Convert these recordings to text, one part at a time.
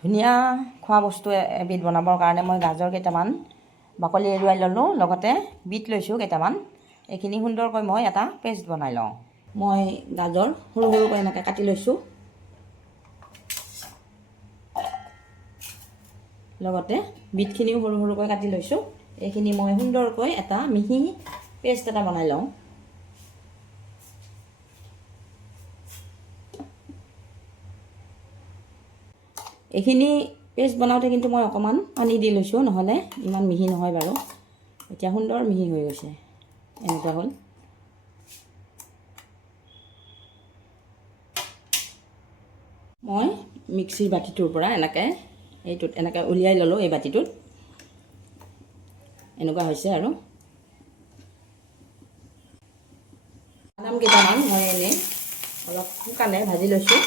ধুনীয়া খোৱা বস্তু এবিধ বনাবৰ কাৰণে মই গাজৰ কেইটামান বাকলি এৰুৱাই ল'লোঁ, লগতে বিট লৈছোঁ কেইটামান। এইখিনি সুন্দৰকৈ মই এটা পেষ্ট বনাই লওঁ। মই গাজৰ সৰু সৰুকৈ এনেকৈ কাটি লৈছোঁ, লগতে বিটখিনিও সৰু সৰুকৈ কাটি লৈছোঁ। এইখিনি মই সুন্দৰকৈ এটা মিহি পেষ্ট এটা বনাই লওঁ। এইখিনি পেষ্ট বনাওঁতে কিন্তু মই অকণমান পানী দি লৈছোঁ, নহ'লে ইমান মিহি নহয় বাৰু। এতিয়া সুন্দৰ মিহি হৈ গৈছে, এনেকুৱা হ'ল। মই মিক্সিৰ বাতিটোৰ পৰা এইটোত এনেকৈ উলিয়াই ল'লোঁ। এই বাতিটোত এনেকুৱা হৈছে আৰু বাদাম কেইটামান মই এনেই অলপ শুকানে ভাজি লৈছোঁ।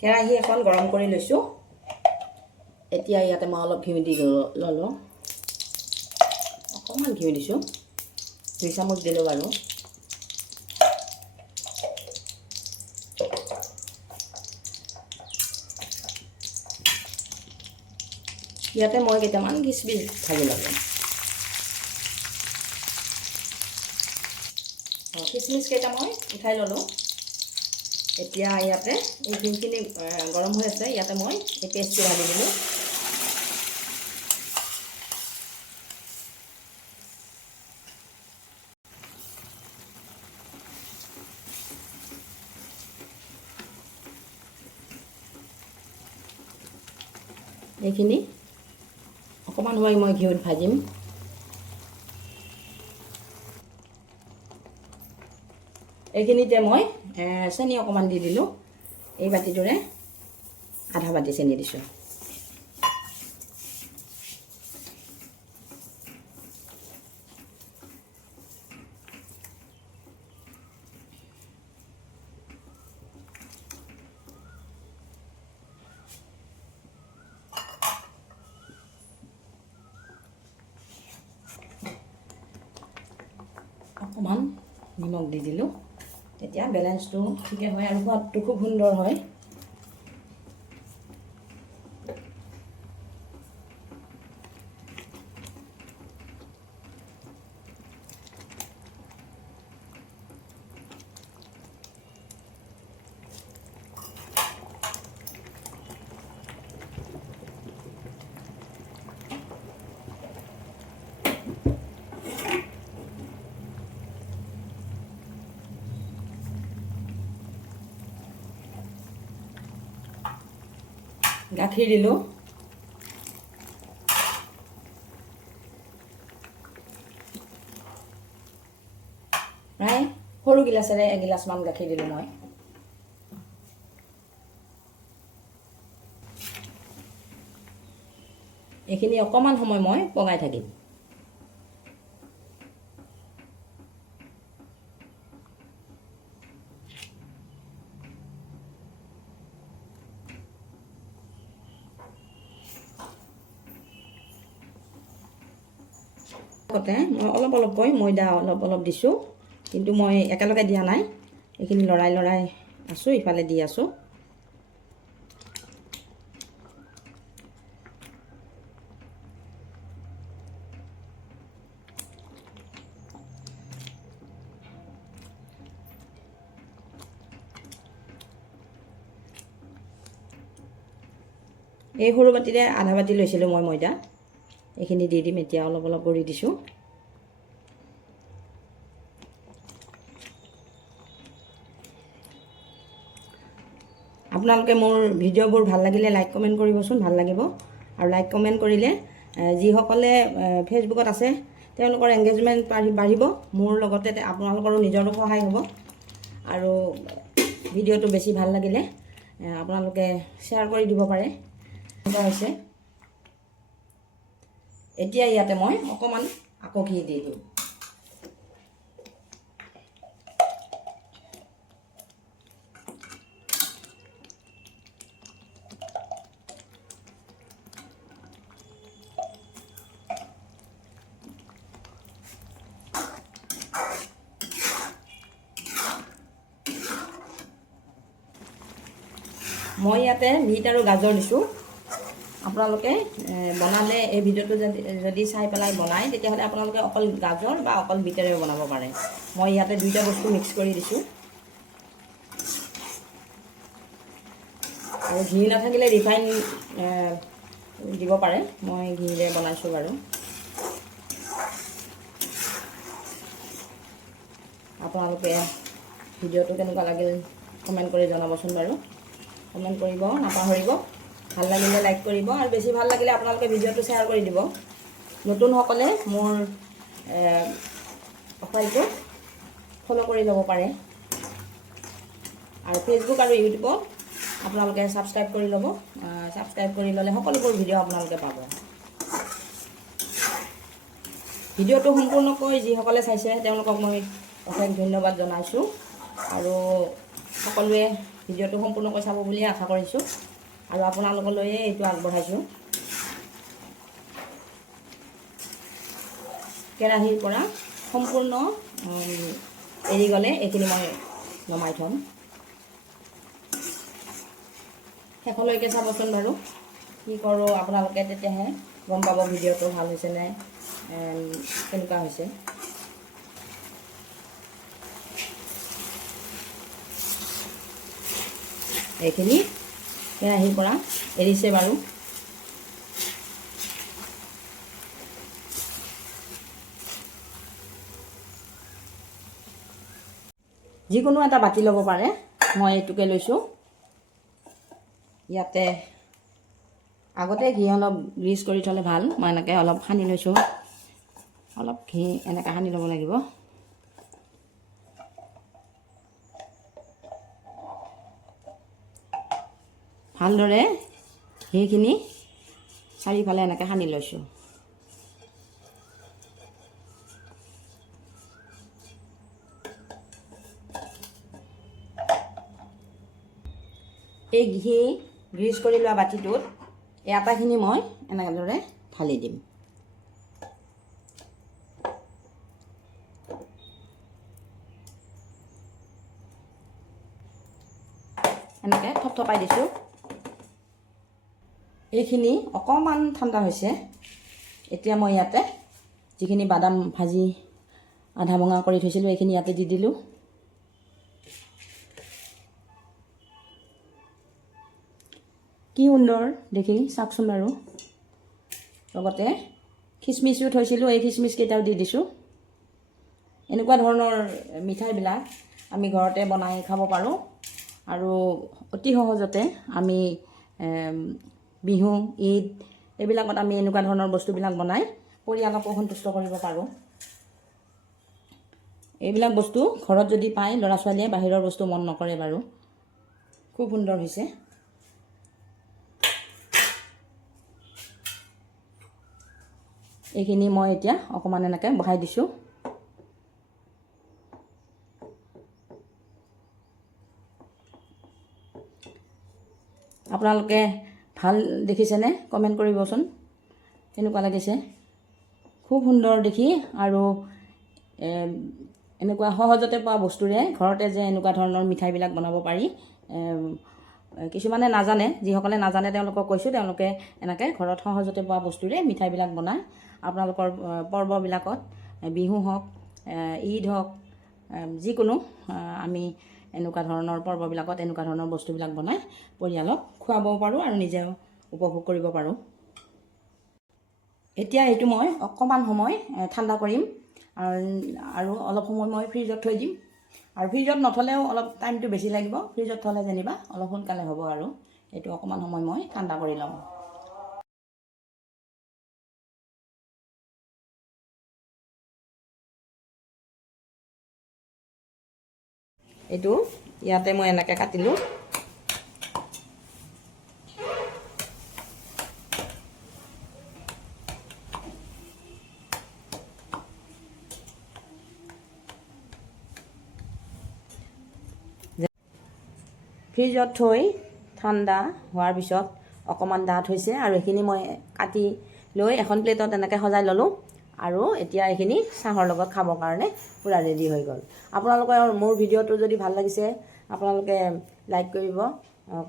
কেৰাহী এখন গৰম কৰি লৈছোঁ। এতিয়া ইয়াতে মই অলপ ঘিউ দি ল'লোঁ, অকণমান ঘিউ দিছোঁ, 2 চামুচ দিলোঁ বাৰু। ইয়াতে মই কেইটামান কিচমিচ ভাজি ল'লোঁ। কিচমিচ কেইটা মই উঠাই ল'লোঁ। এতিয়া ইয়াতে এই ঘিউখিনি গৰম হৈ আছে, ইয়াতে মই এই পেষ্টটো ঢালি দিলোঁ। এইখিনি অকণমান সময় মই ঘিউত ভাজিম। এইখিনিতে মই চেনি অকণমান দি দিলোঁ। এই বাতিটোৰে আধা বাতি চেনি দিছোঁ। অকণমান নিমখ দি দিলোঁ, তেতিয়া বেলেঞ্চটো ঠিকে হয় আৰু সোৱাদটো খুব সুন্দৰ হয়। গাখীৰ দিলোঁ, প্ৰায় সৰু গিলাচেৰে 1 গিলাচমান গাখীৰ দিলোঁ মই। এইখিনি অকণমান সময় মই পগাই থাকিম। লগতে মই অলপ অলপকৈ ময়দা অলপ দিছোঁ, কিন্তু মই একেলগে দিয়া নাই। এইখিনি লৰাই লৰাই আছোঁ, ইফালে দি আছোঁ। এই সৰু বাতিৰে আধা বাতি লৈছিলোঁ মই ময়দা। এইখিনি দি দিম এতিয়া, অলপ অলপ কৰি দিছোঁ। আপোনালোকে মোৰ ভিডিঅ'বোৰ ভাল লাগিলে লাইক কমেণ্ট কৰিবচোন, ভাল লাগিব। আৰু লাইক কমেণ্ট কৰিলে যিসকলে ফেচবুকত আছে তেওঁলোকৰ এংগেজমেণ্ট বাঢ়িব, মোৰ লগতে আপোনালোকৰো নিজৰো সহায় হ'ব। আৰু ভিডিঅ'টো বেছি ভাল লাগিলে আপোনালোকে শ্বেয়াৰ কৰি দিব পাৰে। এনেকুৱা হৈছে। এতিয়া ইয়াতে মই অকণমান আকৌ ঘি দি দিওঁ। মই ইয়াতে বিট আৰু গাজৰ দিছোঁ। আপোনালোকে বনালে এই ভিডিঅ'টো যদি চাই পেলাই বনায় তেতিয়াহ'লে আপোনালোকে অকল গাজৰ বা অকল বিটেৰেও বনাব পাৰে। মই ইয়াতে দুইটা বস্তু মিক্স কৰি দিছোঁ। আৰু ঘি নাথাকিলে ৰিফাইন দিব পাৰে, মই ঘিৰে বনাইছোঁ বাৰু। আপোনালোকে ভিডিঅ'টো কেনেকুৱা লাগিল কমেণ্ট কৰি জনাবচোন বাৰু। কমেণ্ট কৰিব নাপাহৰিব। ভাল লাগিলে লাইক কৰিব, আৰু বেছি ভাল লাগিলে আপোনালোকে ভিডিঅ'টো শ্বেয়াৰ কৰি দিব। নতুনসকলে মোৰ প্ৰফাইলটো ফ'ল' কৰি ল'ব পাৰে, আৰু ফেচবুক আৰু ইউটিউবত আপোনালোকে ছাবস্ক্ৰাইব কৰি ল'ব। ছাবস্ক্ৰাইব কৰি ল'লে সকলোবোৰ ভিডিঅ' আপোনালোকে পাব। ভিডিঅ'টো সম্পূৰ্ণকৈ যিসকলে চাইছে তেওঁলোকক মই অশেষ ধন্যবাদ জনাইছোঁ, আৰু সকলোৱে ভিডিঅ'টো সম্পূৰ্ণকৈ চাব বুলিয়ে আশা কৰিছোঁ, আৰু আপোনালোকলৈয়ে এইটো আগবঢ়াইছোঁ। কেৰাহীৰ পৰা সম্পূৰ্ণ এৰি গ'লে এইখিনি মই নমাই থ'ম। শেষলৈকে চাবচোন বাৰু, কি কৰোঁ আপোনালোকে তেতিয়াহে গম পাব ভিডিঅ'টো ভাল হৈছে নে কেনেকুৱা হৈছে। এইখিনি কেৰাহীৰ পৰা এৰিছে বাৰু। যিকোনো এটা বাতি ল'ব পাৰে, মই এইটোকে লৈছোঁ। ইয়াতে আগতে ঘি অলপ গ্ৰীজ কৰি থ'লে ভাল। মই এনেকৈ অলপ সানি লৈছোঁ। অলপ ঘি এনেকৈ সানি ল'ব লাগিব। ভালদৰে ঘিখিনি চাৰিওফালে এনেকৈ সানি লৈছোঁ। এই ঘি গ্ৰীজ কৰি লোৱা বাতিটোত এই আটাখিনি মই এনেদৰে ঢালি দিম। এনেকৈ থপথপাই দিছোঁ। এইখিনি অকণমান ঠাণ্ডা হৈছে। এতিয়া মই ইয়াতে যিখিনি বাদাম ভাজি আধা ভঙা কৰি থৈছিলোঁ এইখিনি ইয়াতে দি দিলোঁ। কি সুন্দৰ দেখি, চাওকচোন বাৰু। লগতে খিচমিচো থৈছিলোঁ, এই খিচমিচকেইটাও দি দিছোঁ। এনেকুৱা ধৰণৰ মিঠাইবিলাক আমি ঘৰতে বনাই খাব পাৰোঁ, আৰু অতি সহজতে আমি বিহু, ঈদ এইবিলাকত আমি এনেকুৱা ধৰণৰ বস্তুবিলাক বনাই পৰিয়ালকো সন্তুষ্ট কৰিব পাৰোঁ। এইবিলাক বস্তু ঘৰত যদি পায় ল'ৰা ছোৱালীয়ে বাহিৰৰ বস্তু মন নকৰে বাৰু। খুব সুন্দৰ হৈছে। এইখিনি মই এতিয়া অকণমান এনেকৈ বহাই দিছোঁ। আপোনালোকে ভাল দেখিছেনে? কমেণ্ট কৰিবচোন কেনেকুৱা লাগিছে। খুব সুন্দৰ দেখি, আৰু এনেকুৱা সহজতে পোৱা বস্তুৰে ঘৰতে যে এনেকুৱা ধৰণৰ মিঠাইবিলাক বনাব পাৰি। কিছুমানে নাজানে, যিসকলে নাজানে তেওঁলোকক কৈছোঁ, তেওঁলোকে এনেকৈ ঘৰত সহজতে পোৱা বস্তুৰে মিঠাইবিলাক বনায়। আপোনালোকৰ পৰ্ববিলাকত, বিহু হওক, ঈদ হওক, যিকোনো আমি এনেকুৱা ধৰণৰ পৰ্ববিলাকত এনেকুৱা ধৰণৰ বস্তুবিলাক বনাই পৰিয়ালক খুৱাবও পাৰোঁ আৰু নিজেও উপভোগ কৰিব পাৰোঁ। এতিয়া এইটো মই অকণমান সময় ঠাণ্ডা কৰিম, আৰু অলপ সময় মই ফ্ৰিজত থৈ দিম। আৰু ফ্ৰিজত নথ'লেও অলপ টাইমটো বেছি লাগিব, ফ্ৰিজত থ'লে যেনিবা অলপ সোনকালে হ'ব। আৰু এইটো অকণমান সময় মই ঠাণ্ডা কৰি লওঁ। এইটো ইয়াতে মই এনেকৈ কাটিলোঁ। ফ্ৰিজত থৈ ঠাণ্ডা হোৱাৰ পিছত অকণমান ডাঠ হৈছে, আৰু এইখিনি মই কাটি লৈ এখন প্লেটত এনেকৈ সজাই ল'লোঁ। আৰু এতিয়া এইখিনি চাহৰ লগত খাবৰ কাৰণে পূৰা ৰেডি হৈ গ'ল। আপোনালোকৰ মোৰ ভিডিঅ'টো যদি ভাল লাগিছে আপোনালোকে লাইক কৰিব,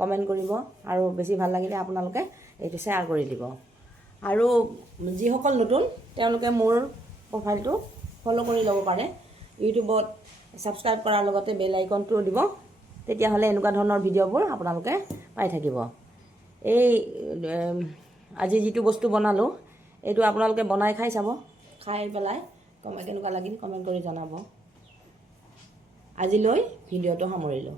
কমেণ্ট কৰিব আৰু বেছি ভাল লাগিলে আপোনালোকে এইটো শ্বেয়াৰ কৰি দিব। আৰু যিসকল নতুন তেওঁলোকে মোৰ প্ৰফাইলটো ফ'ল' কৰি ল'ব পাৰে। ইউটিউবত ছাবস্ক্ৰাইব কৰাৰ লগতে বেল আইকনটো দিব, তেতিয়াহ'লে এনেকুৱা ধৰণৰ ভিডিঅ'বোৰ আপোনালোকে পাই থাকিব। এই আজি যিটো বস্তু বনালোঁ এইটো আপোনালোকে বনাই খাই চাব, খাই পেলাই কেনেকুৱা লাগিল কমেণ্ট কৰি জনাব। আজিলৈ ভিডিঅ'টো সামৰিলোঁ।